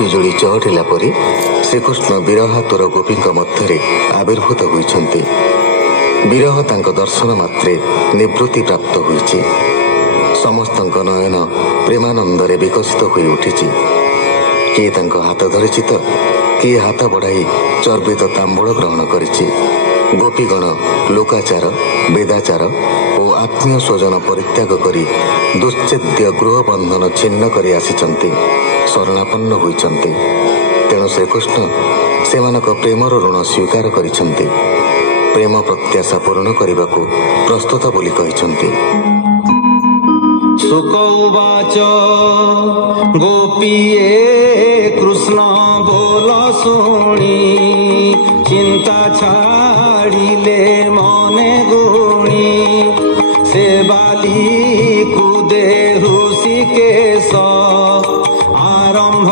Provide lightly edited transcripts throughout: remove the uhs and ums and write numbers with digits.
बिजुली चहटिला परी श्रीकृष्ण विरहातुर गोपी मध्य आविर्भूत होइछन्ति। विरह तांक दर्शन मात्रे निवृत्ति प्राप्त होइछि। समस्तଙ୍କ नयन प्रेमानंदरे विकसित होई उठिछि। किए तांक हाथ धरिछि तो किए हाथ बढ़ाई चर्बित तांबूल ग्रहण करिछि। गोपीगण लोकाचार वेदाचार और आत्मीय स्वजन परित्याग करी दुश्चेद्य गृह बंधन छिन्न करी आसिचन्ति, शरणापन्न होइचन्ति। तेणु श्रीकृष्ण सेमानक प्रेमर ऋण स्वीकार करिछन्ति। प्रेम प्रत्याशा पूर्ण करने प्रस्तुत बोली कहिछन्ति। शुक उवाच गोपीए कृष्ण बोल शुणी चिंता छाड़िले मने गुणी से बाली कुदे ऋषिकेश आरंभ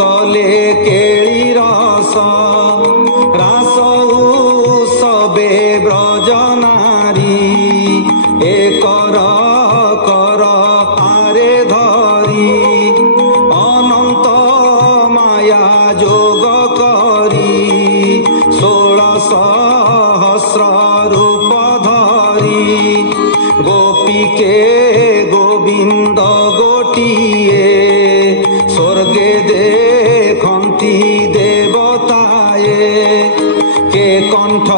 कले केली रस रास सबे ब्रज नारी एकर कर आरे धरी अनंत माया जोग करी 16 सहस्र रूप धरी गोपी के गोविंद गोटिए स्वर्गे देखंती देवताए के कंठ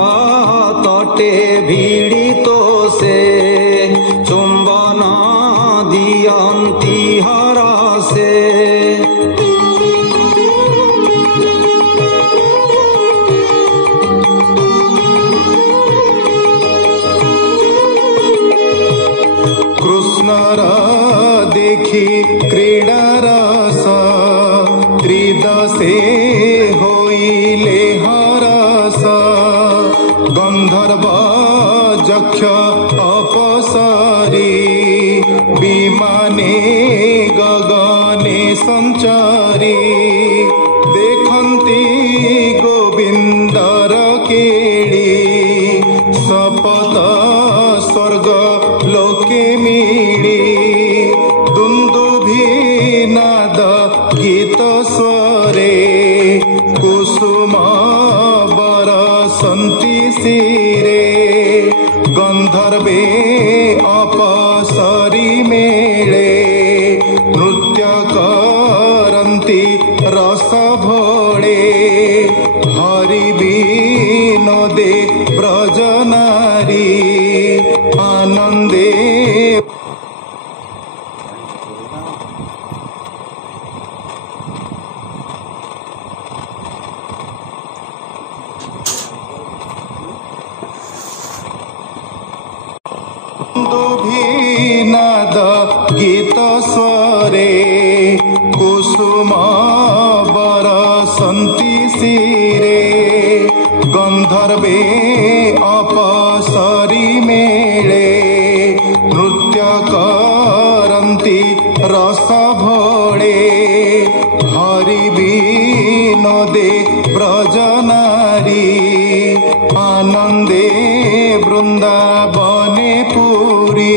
तटे भीड़ितो से चुंबन दियंती हरसे। कृष्णर देखी क्रीड़ा रस त्रिदशे होइले हरस गंधर्व जक्ष अपसरी विमाने गगने संचारी देखंती गोविंदर केड़ी सपत स्वर्ग लोके मिड़ी दुंदुभी नाद गीत स्वरे कुसुम बरसंती सिरे गंधर्वे अपसरी मेले नृत्य करंती रस भोळे हरि विनोदे ब्रज नारी आनंदे। नाद गीत स्वरे कुसुम बरसंती सिरे गंधर्वे अपसरी मेले नृत्य करंती रस भोळे हरि विनोदे ब्रज नारी आनंदे वृंदावने पुरी।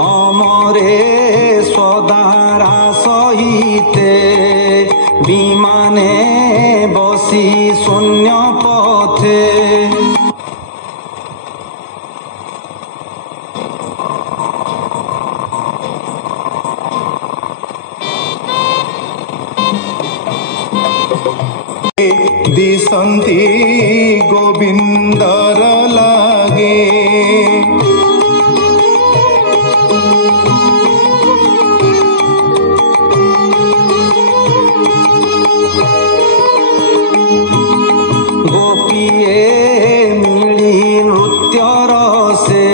अमरे स्वदारा सहिते विमाने बसी शून्य पथे दिशंती गोविंदर लागे गोपीए मिली नृत्य रसे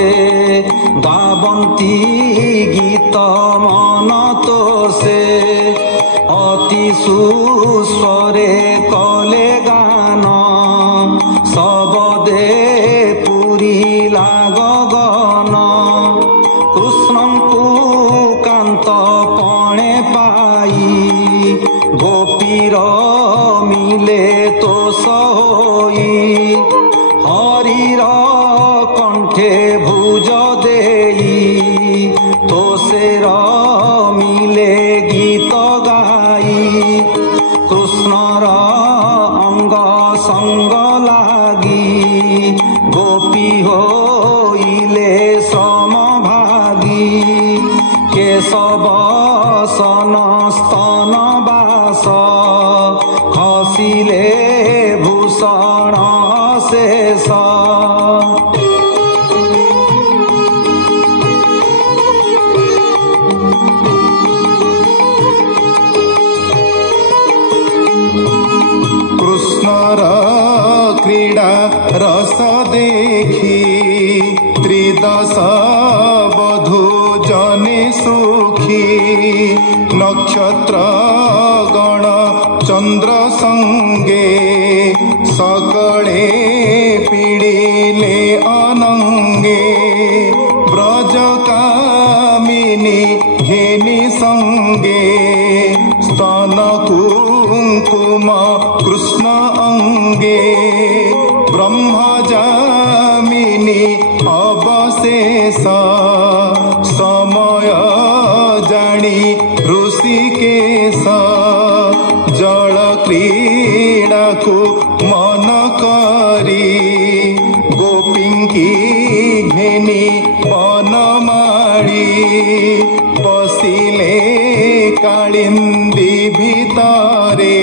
गावंती गीत मन तो से अति सुस्वरे कले गान सबदे पुरी लाग गन कृष्णं को कांत पणे पाई गोपीर मी ମିଲେ ତୋଷ ହୋଇ ହରିର କଣ୍ଠେ ଭୁଜ ଦେଇ ତୋଷେର ମିଲେ ଗୀତ ଗାଇ କୃଷ୍ଣର ଅଙ୍ଗ ସଙ୍ଗ ଲାଗି ଗୋପୀ ହୋଇଲେ ସମଭାଗୀ କେଶବ ସନ ସ୍ତନ ବାସ ହସିଲେ ଭୂଷଣ ଶେଷ କୃଷ୍ଣର କ୍ରୀଡ଼ା ରସ ଦେଖି ତ୍ରିଦଶ ବଧୂ ଜନେ ସୁଖୀ ନକ୍ଷତ୍ର ଗଣ ଚନ୍ଦ୍ର ସଙ୍ଗେ ସକଳେ ପିଡ଼ିଲେ ଅନଙ୍ଗେ ବ୍ରଜ କାମିনী ଘେନି ସଙ୍ଗେ স্তন কুঙ্কুম কৃষ্ণ অঙ্গে ব্রহ্মজামিনী অবশেষ সময় জানি ঋষিকেশ জল ক্রীড়াকু মন করি গোপিঙ্কি ঘেনি বনমাড়ি পশিলে কালিন্দী ভিতরে